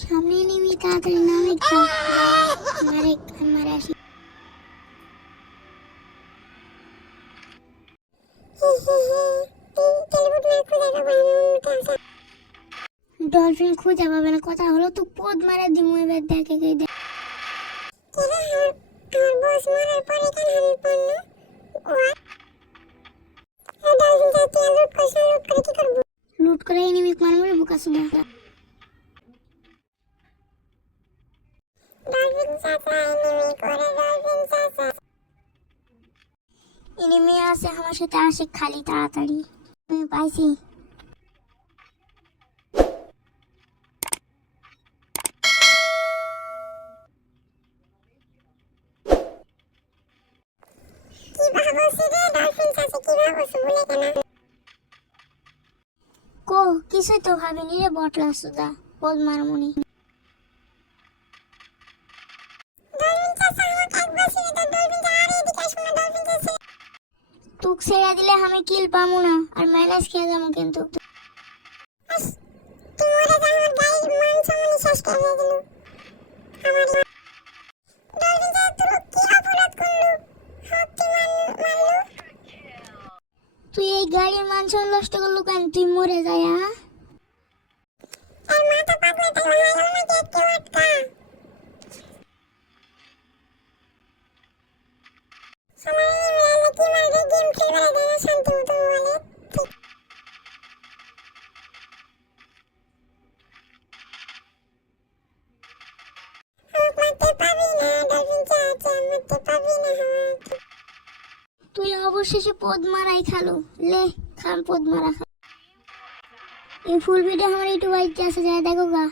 সামনে নেমে তাড়াতাড়ি নামে মারে আসি। ডলফিন খুঁজে পাবে না, কথা হলো তো পদ মারা দিমু। এবার দেখে কে দেখ লুট করে এনিমি মারবো বুকা সুদা। এনিমি আছে আমার সাথে, আসে খালি তাড়াতাড়ি। আমি পাইছি। কো কিছুই তো ভাবিনি রে বটলা সুদা, পদ মারমুনি। তুক ছেড়ে দিলে আমি কিল পামু না, আর মাইনাস খেয়ে যাবো কিন্তু। তুই এই গাড়ির মাংস নষ্ট করলু কেন? তুই মরে যায়। তুই অবশেষে পদ মারাই খালো। লে খাম পদ মারা খা। এই ফুল ভিডিও আমার ইউটিউব আইডি আছে, যায় দেখো গা।